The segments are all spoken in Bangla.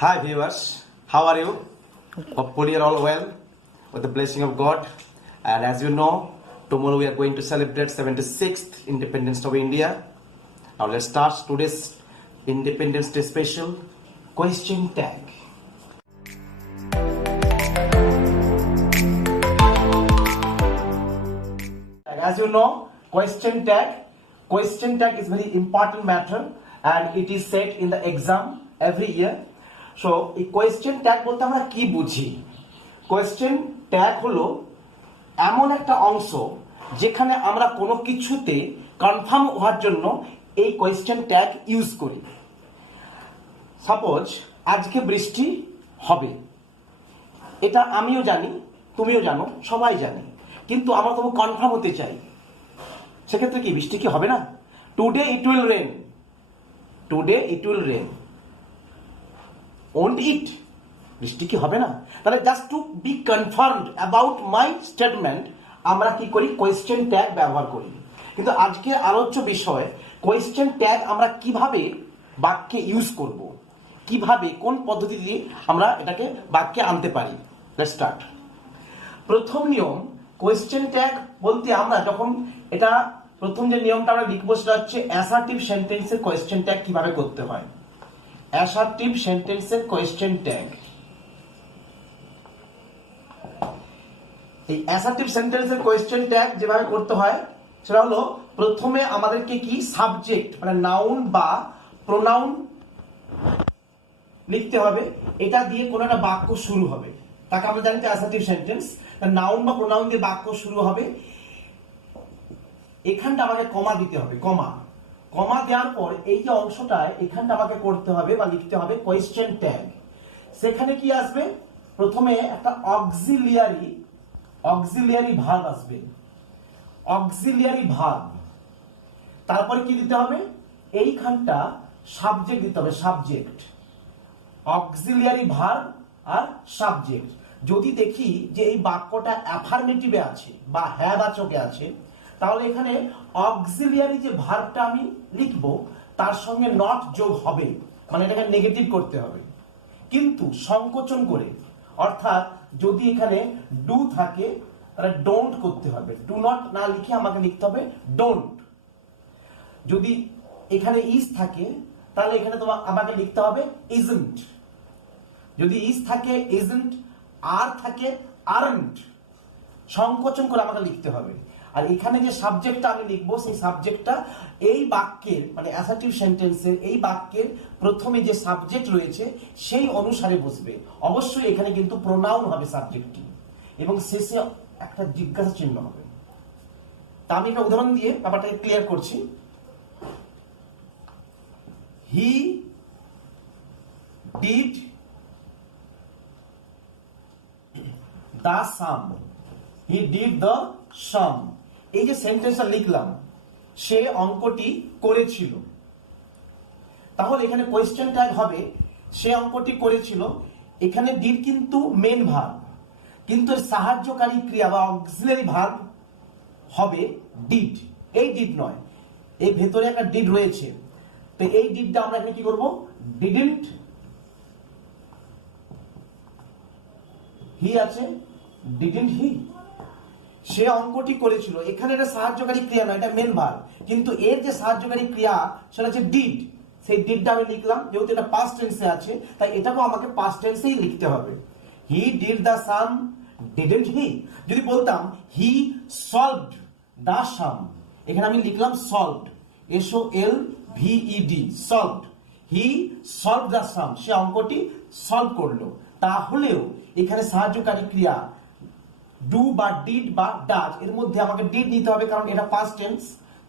Hi viewers, how are you? Hopefully you're all well with the blessing of God. And as you know, tomorrow we are going to celebrate 76th Independence of India. Now let's start today's Independence Day special question tag. As you know, question tag is very important matter and it is set in the exam every year. So এই কোয়েশ্চেন ট্যাগ বলতে আমরা কি বুঝি? কোয়েশ্চেন ট্যাগ হলো এমন একটা অংশ যেখানে আমরা কোনো কিছুতে কনফার্ম হওয়ার জন্য এই কোয়েশ্চেন ট্যাগ ইউজ করি। সাপোজ আজকে বৃষ্টি হবে, এটা আমিও জানি, তুমিও জানো, সবাই জানে, কিন্তু আমরা তবু কনফার্ম হতে চাই। সেক্ষেত্রে কি বৃষ্টি কি হবে না? Today it will rain, today it will rain, won't it? বৃষ্টি কি হবে না? তাহলে just to be confirmed about my statement আমরা কি করি? কোয়েশ্চেন ট্যাগ ব্যবহার করি। কিন্তু আজকের আলোচ্য বিষয় কোয়েশ্চেন ট্যাগ আমরা কিভাবে বাক্যে ইউজ করব, কিভাবে কোন পদ্ধতি দিয়ে আমরা এটাকে বাক্যে আনতে পারি। Let's start. প্রথম নিয়ম, কোয়েশ্চেন ট্যাগ বলতে আমরা যখন এটা প্রথম যে নিয়মটা আমরা লিখবো সেটা হচ্ছে অ্যাসার্টিভ সেন্টেন্সের কোয়েশ্চেন ট্যাগ কিভাবে করতে হয়। অ্যাসার্টিভ সেন্টেন্সের কোয়েশ্চেন ট্যাগ, এই অ্যাসার্টিভ সেন্টেন্সের কোয়েশ্চেন ট্যাগ যেভাবে করতে হয় সেটা হলো প্রথমে আমাদেরকে কি সাবজেক্ট মানে নাউন বা প্রোনাউন লিখতে হবে। এটা দিয়ে কোনো একটা বাক্য শুরু হবে, তাকে আমরা জানি অ্যাসার্টিভ সেন্টেন্স। নাউন বা প্রোনাউন দিয়ে বাক্য শুরু হবে। এখানটা আমাকে কমা দিতে হবে, কমা কমা দেওয়ার পর এই যে অংশটায় এখানটা আমাকে করতে হবে বা লিখতে হবে কোয়েশ্চেন ট্যাগ। সেখানে কি আসবে? প্রথমে একটা অক্সিলিয়ারি ভার্ব আসবে, অক্সিলিয়ারি ভার্ব। তারপরে কি দিতে হবে? এইখানটা সাবজেক্ট দিতে হবে, সাবজেক্ট, অক্সিলিয়ারি ভার্ব আর সাবজেক্ট। যদি দেখি যে এই বাক্যটা অ্যাফার্মেটিভে আছে বা হ্যাঁ বাচকে আছে, তাহলে এখানে অক্সিলিয়ারি যে ভার্বটা আমি লিখব তার সঙ্গে নট যোগ হবে, মানে এটাকে নেগেটিভ করতে হবে, কিন্তু সংকোচন করে। অর্থাৎ যদি এখানে ডু থাকে তাহলে ডোন্ট করতে হবে, ডু নট না লিখে আমাকে লিখতে হবে ডোন্ট। যদি এখানে ইজ থাকে তাহলে এখানে আমাকে লিখতে হবে ইজন্ট। যদি ইজ থাকে ইজন্ট, আর থাকে আরন্ট, সংকোচন করে আমাকে লিখতে হবে। আর এখানে যে সাবজেক্টটা আমি লিখবো সেই সাবজেক্টটা এই বাক্যের মানে অ্যাসার্টিভ সেন্টেন্সের এই বাক্যের প্রথমে যে সাবজেক্ট রয়েছে সেই অনুসারে বসবে। অবশ্যই এখানে কিন্তু প্রোনাউন হবে সাবজেক্টটি এবং শেষে একটা জিজ্ঞাসা চিহ্ন হবে। তা আমি একটা উদাহরণ দিয়ে ব্যাপারটাকে ক্লিয়ার করছি। He did the sum, he did the sum. এই যে সেন্টেন্সটা লিখলাম, সে অঙ্কটি করেছিল, তাহলে এখানে কোয়েশ্চেন ট্যাগ হবে সে অঙ্কটি করেছিল। এখানে ডিড কিন্তু মেন ভার্ব, কিন্তু এর সাহায্যকারী ক্রিয়া বা অক্সিলারি ভার্ব হবে ডিড। এই ডিড নয়, এই ভেতরে একটা ডিড রয়েছে, তো এই ডিডটা আমরা এখানে কি করব? ডিডন্ট, হি আছে, ডিডন্ট হি। সে অঙ্কটি করেছিল, এখানে এটা সাহায্যকারী ক্রিয়া নয়, এটা মেন ভার্ব, কিন্তু এর যে সাহায্যকারী ক্রিয়া সেটা হচ্ছে ডিড। সেই ডিডটা আমি লিখলাম, যেহেতু এটা পাস্ট টেন্সে আছে তাই এটাকেও আমাকে পাস্ট টেন্সেই লিখতে হবে। He did the sum, didn't he. যদি বলতাম হি সলভড দ্য সাম, এখানে আমি লিখলাম solved, SOLVED, solved. He solved the sum, সে অঙ্কটি সলভ করলো। তাহলেও এখানে সাহায্যকারী ক্রিয়া ডু বা ডিড বা ডাজ, এর মধ্যে আমাকে ডিড নিতে হবে কারণ এটা পাস্ট টেন্স,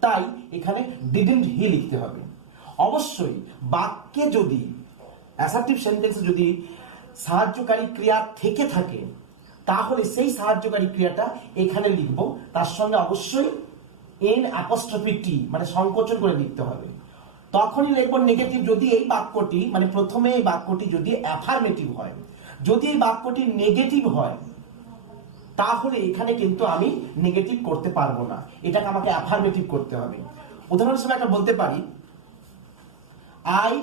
তাই এখানে ডিডন্ট হি লিখতে হবে। অবশ্যই বাক্যে যদি অ্যাসার্টিভ সেন্টেন্সে যদি সাহায্যকারী ক্রিয়া থেকে থাকে তাহলে সেই সাহায্যকারী ক্রিয়াটা এখানে লিখব, তার সঙ্গে অবশ্যই N' মানে সংকোচন করে লিখতে হবে। তখনই লিখব নেগেটিভ যদি এই বাক্যটি মানে প্রথমে এই বাক্যটি যদি অ্যাফার্মেটিভ হয়। যদি এই বাক্যটি নেগেটিভ হয় তাহলে এখানে কিন্তু আমি নেগেটিভ করতে পারবো না, এটাকে আমাকে অ্যাফার্মেটিভ করতে হবে। উদাহরণ হিসেবে একটা বলতে পারি, I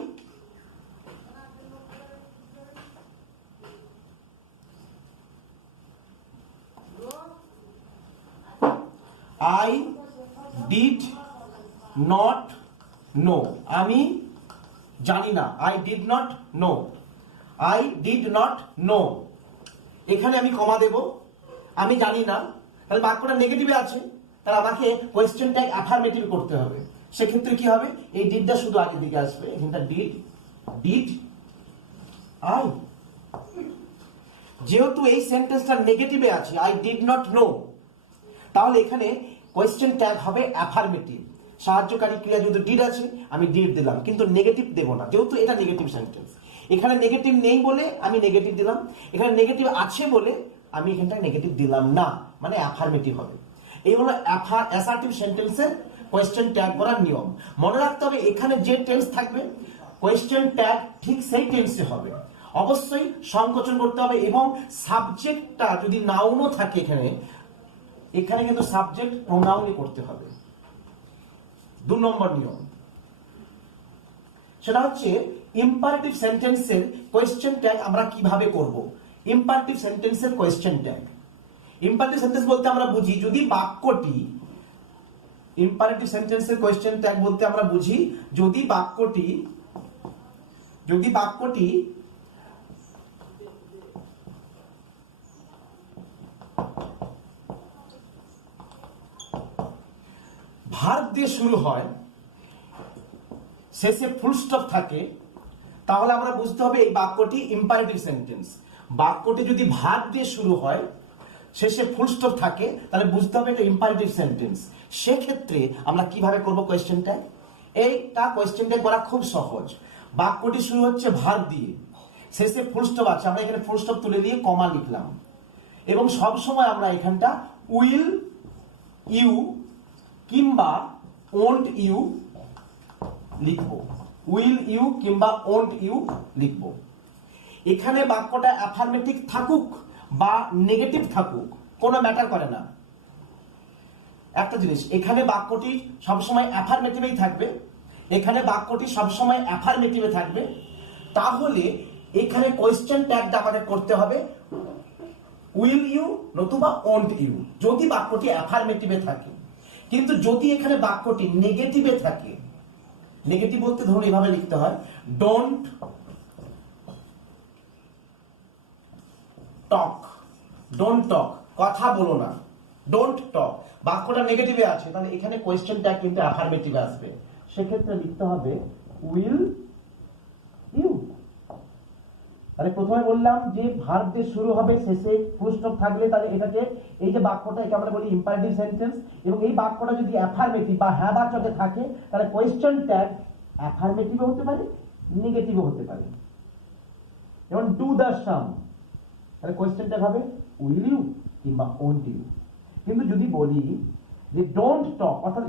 I did not know, আমি জানি না, I did not know, I did not know, এখানে আমি কমা দেব, আমি জানি না, তাহলে বাক্যটা নেগেটিভে আছে, তাহলে আমাকে কোয়েশ্চেন ট্যাগ অ্যাফার্মেটিভ করতে হবে। সেক্ষেত্রে কি হবে, এই ডিডটা শুধু আগের দিকে আসবে, এখানটা ডিড আই, যেহেতু এই সেন্টেন্সটা নেগেটিভে আছে, আই ডিড নট নো, তাহলে এখানে কোয়েশ্চেন ট্যাগ হবে অ্যাফার্মেটিভ। সাহায্যকারী ক্রিয়া যেহেতু ডিড আছে, আমি ডিড দিলাম, কিন্তু নেগেটিভ দেব না, যেহেতু এটা নেগেটিভ সেন্টেন্স। এখানে নেগেটিভ নেই বলে আমি নেগেটিভ দিলাম, এখানে নেগেটিভ আছে বলে আমি এখানটা নেগেটিভ দিলাম না, মানে অ্যাফার্মেটিভ হবে। এই হলো অ্যাসার্টিভ সেন্টেন্সের কোয়েশ্চেন ট্যাগ করার নিয়ম। মনে রাখতে হবে, এখানে যে টেন্স থাকবে কোয়েশ্চেন ট্যাগ ঠিক সেই টেন্সে হবে। অবশ্যই সংকোচন করতে হবে, এবং সাবজেক্টটা যদি নাউনও থাকে এখানে কিন্তু সাবজেক্ট প্রোনাউনই করতে হবে। 2 নম্বর নিয়ম, সেটা হচ্ছে ইম্পারেটিভ সেন্টেন্সের কোয়েশ্চেন ট্যাগ আমরা কিভাবে করব। ইম্পারেটিভ সেন্টেন্সের কোয়েশ্চেন ট্যাগ, ইম্পারেটিভ সেন্টেন্স বলতে আমরা বুঝি যদি বাক্যটি, ইম্পারেটিভ সেন্টেন্সের কোয়েশ্চেন ট্যাগ বলতে আমরা বুঝি যদি বাক্যটি ভার্ব দিয়ে শুরু হয়, শেষে ফুল স্টপ থাকে, তাহলে আমরা বুঝতে হবে এই বাক্যটি ইম্পারেটিভ সেন্টেন্স। বাক্যটি যদি ভার্ব দিয়ে শুরু হয়, শেষে ফুল স্টপ থাকে, তাহলে বুঝতে হবে এটা ইম্পারেটিভ সেন্টেন্স। সেক্ষেত্রে আমরা কিভাবে করব কোয়েশ্চেন ট্যাগ? এইটা কোয়েশ্চেন ট্যাগ করা খুব সহজ। বাক্যটি শুরু হচ্ছে ভার্ব দিয়ে, শেষে ফুল স্টপ আছে, আমরা এখানে ফুল স্টপ তুলে দিয়ে কমা লিখলাম, এবং সব সময় আমরা এখানটা উইল ইউ কিংবা ওন্ট ইউ লিখব, উইল ইউ কিংবা ওন্ট ইউ লিখব। এখানে বাক্যটা অ্যাফার্মেটিভ থাকুক বা নেগেটিভ থাকুক, কোনো ম্যাটার করে না। একটা জিনিস, এখানে বাক্যটি সবসময় অ্যাফার্মেটিভেই থাকবে, এখানে বাক্যটি সবসময় অ্যাফার্মেটিভে থাকবে, তাহলে এখানে কোয়েশ্চেন ট্যাগটা আমাদের করতে হবে উইল ইউ নতুবা ওন্ট ইউ, যদি বাক্যটি অ্যাফার্মেটিভে থাকে। কিন্তু যদি এখানে বাক্যটি নেগেটিভে থাকে, নেগেটিভ বলতে ধরুন এভাবে লিখতে হয়, ডোন্ট টক, ডোন্ট টক, কথা বলো না, ডোন্ট টক, বাক্যটা নেগেটিভে আছে, তাহলে এখানে কোয়েশ্চেন ট্যাগ কিন্তু অ্যাফার্মেটিভে আসবে। সেক্ষেত্রে লিখতে হবে উইল ইউ। তাহলে প্রথমে বললাম যে ভার্ব দিয়ে শুরু হবে, শেষে ফুল স্টপ থাকলে, তাহলে এটাকে, এই যে বাক্যটা, একে আমরা বলি ইম্পারেটিভ সেন্টেন্স, এবং এই বাক্যটা যদি অ্যাফার্মেটিভ বা হ্যাঁ বাচকে থাকে, তাহলে কোয়েশ্চেন ট্যাগ অ্যাফার্মেটিভ হতে পারে, নেগেটিভ হতে পারে। যেমন ডু দ্য সাম, তাহলে কোয়েশ্চেন ট্যাগ হবে উইল ইউ কিংবা ওন্ট ইউ। কিন্তু যদি বলি যে ডোন্ট টক, অর্থাৎ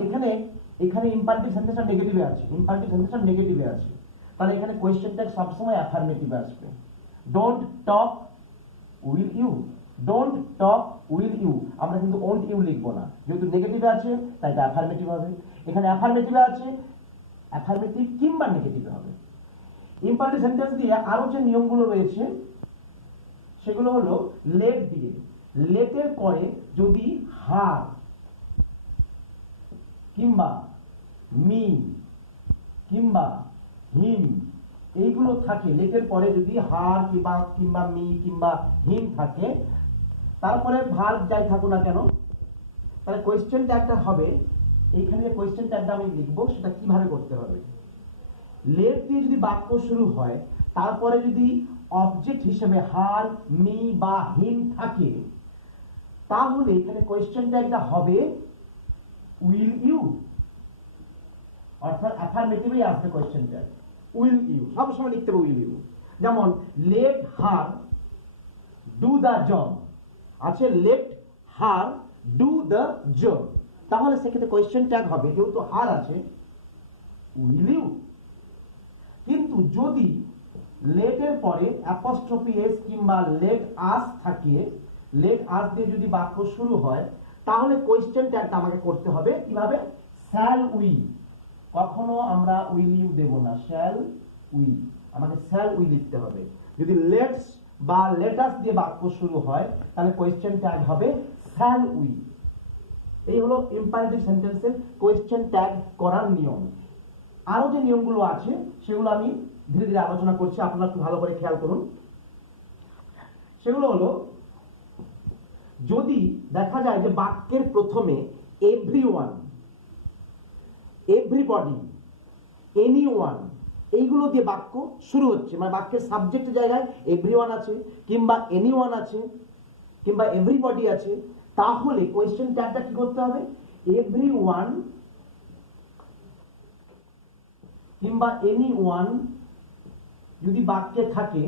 এখানে ইম্পারেটিভ সেন্টেন্সটা নেগেটিভে আছে, ইম্পারেটিভ সেন্টেন্সটা নেগেটিভে আছে, তাহলে এখানে কোয়েশ্চেন ট্যাগ সবসময় অ্যাফার্মেটিভে আসবে। Don't talk will you, don't talk will you, আমরা কিন্তু ওন্ট ইউ লিখবো না, যেহেতু নেগেটিভে আছে তাই এটা অ্যাফার্মেটিভ হবে। এখানে অ্যাফার্মেটিভে আছে, অ্যাফার্মেটিভ কিংবা নেগেটিভে হবে। ইম্পারেটিভ সেন্টেন্স দিয়ে আরো যে নিয়মগুলো রয়েছে সেগুলো হলো লেট দিয়ে, লেটের পরে যদি হার কিংবা মি কিংবা হিম এইগুলো থাকে, লেটের পরে যদি হার কিংবা মি কিংবা হিম থাকে, তারপরে ভার্ব যাই থাকুক না কেন, তাহলে কোয়েশ্চেন ট্যাগটা হবে, এইখানে যে কোয়েশ্চেন ট্যাগটা আমি লিখবো সেটা কিভাবে করতে হবে। লেট দিয়ে যদি বাক্য শুরু হয়, তারপরে যদি অবজেক্ট হিসেবে হার মি বা হিম থাকে, তাহলে এখানে কোয়েশ্চেন ট্যাগটা হবে উইল ইউ, অর্থাৎ অ্যাফার্মেটিভেই আসবে কোয়েশ্চেন ট্যাগ উইল ইউ, সবসময় লিখতে হবে উইল ইউ। যেমন let her do the job আছে, let her do the job, তাহলে সেক্ষেত্রে কোয়েশ্চেন ট্যাগ হবে, যেহেতু হার আছে, উইল ইউ। কিন্তু যদি লেটের পরে অ্যাপস্ট্রফি এস কিংবা লেট আস থাকে, লেট আস দিয়ে যদি বাক্য শুরু হয়, তাহলে কোয়েশ্চেন ট্যাগটা আমাকে করতে হবে কিভাবে, শ্যাল উই, কখনো আমরা উইল ইউ দেব না, শ্যাল উই, আমাকে শ্যাল উই লিখতে হবে। যদি লেটস বা লেটাস দিয়ে বাক্য শুরু হয়, তাহলে কোয়েশ্চেন ট্যাগ হবে শ্যাল উই। এই হলো ইম্পারেটিভ সেন্টেন্সের কোয়েশ্চেন ট্যাগ করার নিয়ম। আরো যে নিয়মগুলো আছে সেগুলো আমি ধীরে ধীরে আলোচনা করছি, আপনারা একটু ভালো করে খেয়াল করুন। সেগুলো হলো, যদি দেখা যায় যে বাক্যের প্রথমে এভরিওয়ান, এভরিবডি, এনিওয়ান এইগুলো দিয়ে বাক্য শুরু হচ্ছে, মানে বাক্যের সাবজেক্টের জায়গায় এভরিওয়ান আছে কিংবা এনিওয়ান আছে কিংবা এভরিবডি আছে, তাহলে কোয়েশ্চেন ট্যাগটা কি করতে হবে? এভরিওয়ান কিংবা এনিওয়ান যদি বাক্যে থাকে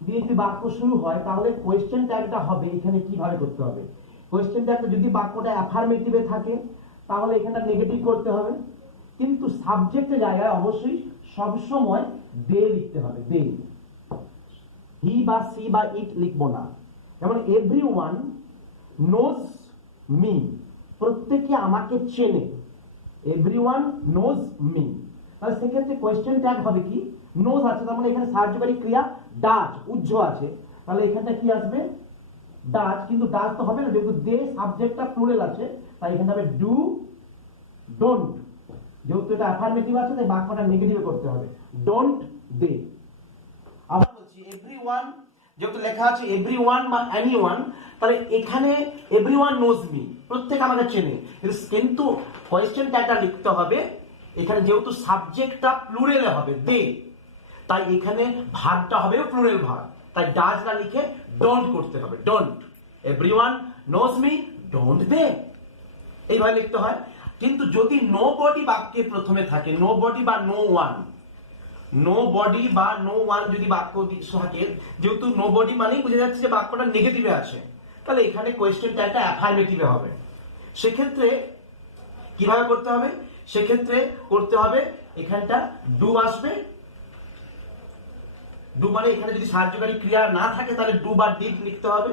দিয়ে যদি বাক্য শুরু হয়, তাহলে কোয়েশ্চেন ট্যাগটা হবে এখানে কিভাবে করতে হবে? কোয়েশ্চেন ট্যাগটা যদি বাক্যটা অ্যাফার্মেটিভে থাকে তাহলে এখানটা নেগেটিভ করতে হবে, কিন্তু সাবজেক্টের জায়গায় অবশ্যই সবসময় দে লিখতে হবে। দে, হি বা সি বা ইট লিখবো না। যেমন এভরিওয়ান নোজ মি, প্রত্যেকে আমাকে চেনে। এভরিওয়ান নোজ মি, তাহলে সেক্ষেত্রে কোয়েশ্চেন ট্যাগ হবে কি? নোজ আছে, তার মানে এখানে সাহায্যকারী ক্রিয়া ডাজ, উজ্জ আছে, তাহলে এখানটা কি আসবে? ডাজ। কিন্তু ডাজ তো হবে না, যেহেতু দে সাবজেক্টটা প্লুরাল আছে, তাই এখানে হবে ডু, ডোন্ট। যেহেতু এটা অ্যাফার্মেটিভ আছে তাই বাক্যটা নেগেটিভে করতে হবে, ডোন্ট দে। আবার বলছি এভরিওয়ান, যেহেতু লেখা আছে এভরিওয়ান বা এনিওয়ান, তাহলে এখানে এভরিওয়ান নোজ মি, প্রত্যেক আমাকে চেনে, কিন্তু কোয়েশ্চেন ট্যাগটা লিখতে হবে এখানে যেহেতু সাবজেক্টটা প্লুরালে হবে দে, তাই এখানে ভার্বটা হবে প্লুরাল ভার্ব, তাই ডাজ না লিখে ডোন্ট করতে হবে, don't. Everyone knows me, don't they, এইভাবে লিখতে হয়। কিন্তু যদি নো বডি বাক্যে প্রথমে থাকে, নো বডি বা নো ওয়ান, নো বডি বা নো ওয়ান যদি বাক্য থাকে, যেহেতু নো বডি মানেই বুঝে যাচ্ছে যে বাক্যটা নেগেটিভে আছে, তাহলে এখানে কোয়েশ্চেন ট্যাগটা অ্যাফার্মেটিভে হবে। সেক্ষেত্রে কিভাবে করতে হবে? সেক্ষেত্রে করতে হবে এখানটা ডু আসবে, ডু মানে এখানে যদি সাহায্যকারী ক্রিয়া না থাকে তাহলে ডু বা ডিড লিখতে হবে,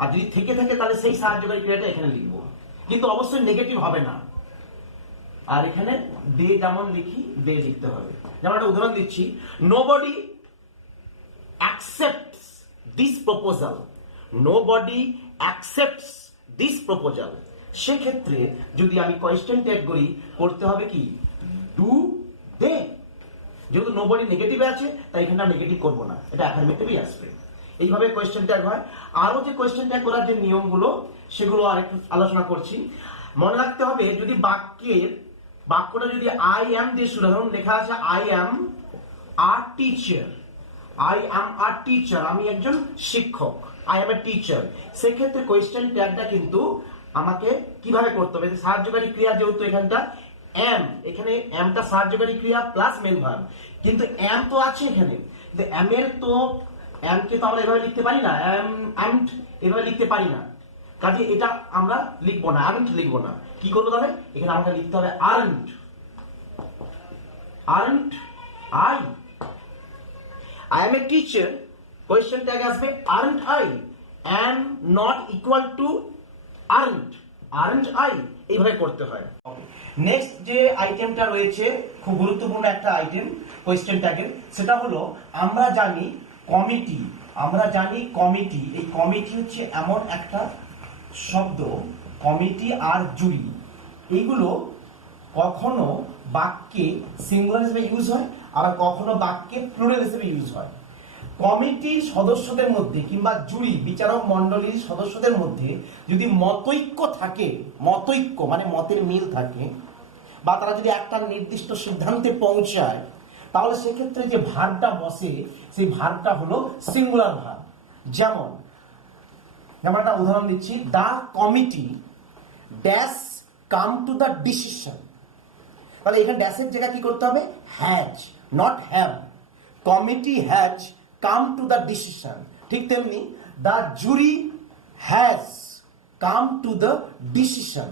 আর যদি থেকে থাকে তাহলে সেই সাহায্যকারী ক্রিয়াটা এখানে লিখবো, কিন্তু অবশ্যই নেগেটিভ হবে না। আর এখানে দে যেমন লিখি দে লিখতে হবে। যেমন একটা উদাহরণ দিচ্ছি, nobody accepts this proposal, nobody accepts this proposal. সেক্ষেত্রে যদি আমি কোয়েশ্চেন ট্যাগ করি করতে হবে কি? Do they. যেহেতু নোবডি নেগেটিভে আছে তাই এখানে নেগেটিভ করবো না, এটা অ্যাফার্মেটিভই আসবে। এইভাবে কোয়েশ্চেন ট্যাগ হয়। আরো যে কোয়েশ্চেন ট্যাগ করার যে নিয়মগুলো সেগুলো আরেকটু আলোচনা করছি। মনে রাখতে হবে যদি বাক্যটা যদি আই অ্যাম দিয়ে শুরু, ধরুন লেখা আছে I am a teacher, I am a teacher, আমি একজন শিক্ষক, আই অ্যাম এ টিচার, সেক্ষেত্রে কোয়েশ্চেন ট্যাগটা কিন্তু আমাকে কিভাবে করতে হবে? সাহায্যকারী ক্রিয়া যেহেতু এখানটা এম, এখানে এমটা সাহায্যকারী ক্রিয়া প্লাস মেন ভার্ব, কিন্তু এম তো আছে এখানে, কিন্তু এম এর তো এমকে তো আমরা এভাবে লিখতে পারি না, এমড এভাবে লিখতে পারি না, কাজে এটা আমরা লিখবো না, আর্নড লিখবো না। কি করবো তাহলে? এখানে আমাকে লিখতে হবে aren't, aren't I, I am a teacher, question tag আসবে aren't I, am not equal to aren't, aren't I, এইভাবে করতে হয়। নেক্সট যে আইটেমটা রয়েছে খুব গুরুত্বপূর্ণ একটা আইটেম কোয়েশ্চেন ট্যাগের, সেটা হলো আমরা জানি কমিটি, আমরা জানি কমিটি, এই কমিটি হচ্ছে এমন একটা শব্দ, কমিটি আর জুরি এইগুলো কখনো বাক্যে সিঙ্গুলার হিসেবে ইউজ হয়, আবার কখনো বাক্যে প্লুরাল হিসেবে ইউজ হয়। কমিটির সদস্যদের মধ্যে কিংবা জুরি বিচারক মণ্ডলীর সদস্যদের মধ্যে যদি মতৈক্য থাকে, মতৈক্য মানে মতের মিল থাকে, বা তারা যদি একটা নির্দিষ্ট সিদ্ধান্তে পৌঁছায়, তাহলে সেক্ষেত্রে যে ভার্বটা বসে সেই ভার্বটা হলো সিঙ্গুলার ভার্ব। যেমন একটা উদাহরণ দিচ্ছি, the committee dash come to the decision, তাহলে এখানে ড্যাশের জায়গায় কি করতে হবে? Has, not have. Committee has come to the decision. ঠিক তেমনি the jury has come to the decision.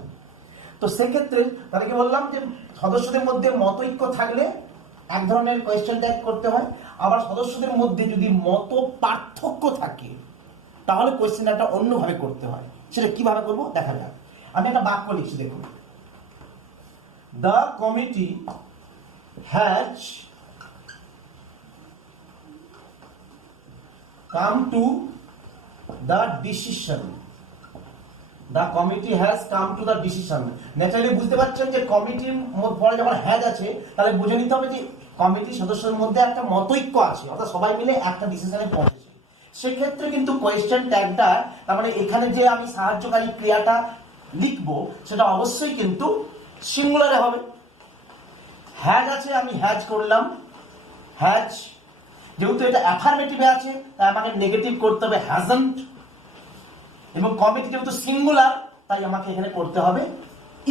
তো সেক্ষেত্রে তাহলে কি বললাম যে সদস্যদের মধ্যে মতৈক্য থাকলে এক ধরনের কোয়েশ্চেন ট্যাগ করতে হয়, আবার সদস্যদের মধ্যে যদি মত পার্থক্য থাকে তাহলে কোয়েশ্চেন ট্যাগটা অন্যভাবে করতে হয়। সেটা কিভাবে করবো দেখা যাক। আমি একটা বাক্য লিখছি, দেখুন, the committee has come to the decision the committee has come to the decision. Naturally বুঝতে পারছেন যে কমিটির পরে যখন হ্যাজ আছে তাহলে বুঝে নিতে হবে যে কমিটির সদস্যদের মধ্যে একটা মতৈক্য আছে, অর্থাৎ সবাই মিলে একটা ডিসিশনে পৌঁছেছে। সেক্ষেত্রে কিন্তু কোয়েশ্চেন ট্যাগটা, তার মানে এখানে যে আমি সাহায্যকারী ক্রিয়াটা লিখবো সেটা অবশ্যই কিন্তু সিঙ্গুলারে হবে। হ্যাজ আছে, আমি হ্যাজ করলাম, হ্যাজ। যেহেতু এটা অ্যাফার্মেটিভে আছে তাই আমাকে নেগেটিভ করতে হবে হ্যাজন্ট, এবং কমিটি যেহেতু সিঙ্গুলার তাই আমাকে এখানে করতে হবে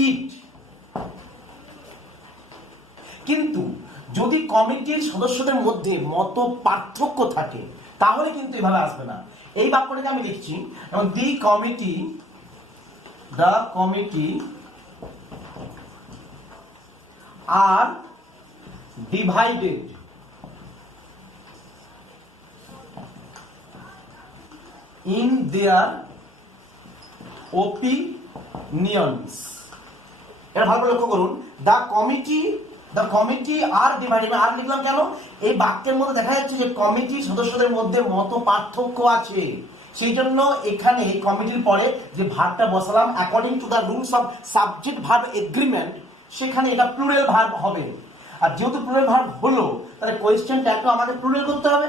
ইট। কিন্তু যদি কমিটির সদস্যদের মধ্যে মত পার্থক্য থাকে তাহলে কিন্তু এভাবে আসবে না। এই বাক্যটাকে আমি লিখছি, এবং the committee are divided in their opinions। এটা ভালো করে লক্ষ্য করুন, the committee are divided. Are লিখলাম কেন? এই বাক্যের মধ্যে দেখা যাচ্ছে যে কমিটি সদস্যদের মধ্যে মত পার্থক্য আছে, সেই জন্য এখানে কমিটির পরে যে ভার্বটা বসালাম according to the rules of subject verb agreement, সেখানে এটা প্লুরাল ভার্ব হবে। আর যেহেতু প্লুরাল ভার্ব হলো তাহলে কোয়েশ্চেন ট্যাগটা আমাকে প্লুরাল করতে হবে,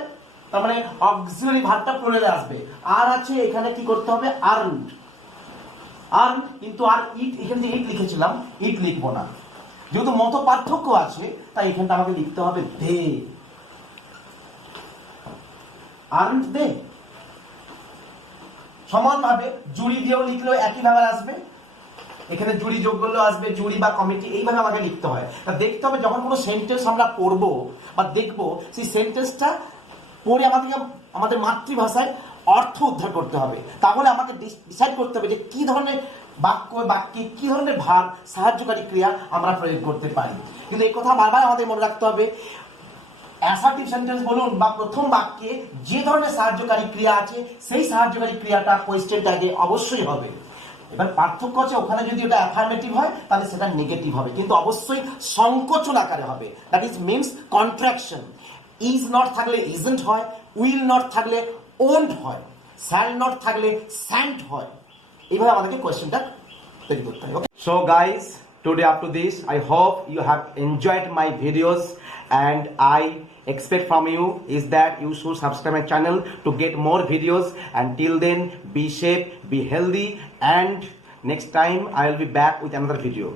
তার মানে অক্সিলারি ভার্বটা প্লুরালে আসবে। আর আছে এখানে কি করতে হবে? আর্নড। কিন্তু আর ইট, এখানে যে ইট লিখেছিলাম ইট লিখবো না, যেহেতু মত পার্থক্য আছে তাই এখানটা আমাকে লিখতে হবে দে। আর্নড দে। সমানভাবে জুড়ি দিয়েও লিখলেও একই ভাবে আসবে, এখানে জুড়ি যোগ করলেও আসবে, জুড়ি বা কমিটি, এইভাবে আমাকে লিখতে হয়। তা দেখতে হবে যখন কোনো সেন্টেন্স আমরা পড়বো বা দেখবো, সেই সেন্টেন্সটা পড়ে আমাদের মাতৃভাষায় অর্থ উদ্ধার করতে হবে। তাহলে আমাকে ডিসাইড করতে হবে যে কি ধরনের বাক্যে কি ধরনের ভাব সাহায্যকারী ক্রিয়া আমরা প্রয়োগ করতে পারি। কিন্তু এই কথা বারবার আমাদের মনে রাখতে হবে, অ্যাসার্টিভ সেন্টেন্স বলুন বা প্রথম বাক্যে যে ধরনের সাহায্যকারী ক্রিয়া আছে সেই সাহায্যকারী ক্রিয়াটা কোয়েশ্চেন ট্যাগে অবশ্যই হবে। এবার পার্থক্য আছে, ওখানে যদি ওটা অ্যাফার্মেটিভ হয় তাহলে সেটা নেগেটিভ হবে, কিন্তু অবশ্যই সংকোচন আকারে হবে। That is means contraction. Is not থাকলে ইজন্ট হয়, উইল নট থাকলে ওন্ট হয়, শ্যাল নট থাকলে স্যান্ট হয়। এইভাবে আমাদেরকে কোয়েশ্চেনটা তৈরি করতে হবে। So guys, today up to this, I hope you have enjoyed my videos, and I expect from you is that you should subscribe my channel to get more videos. And till then, be safe, be healthy, and next time I will be back with another video.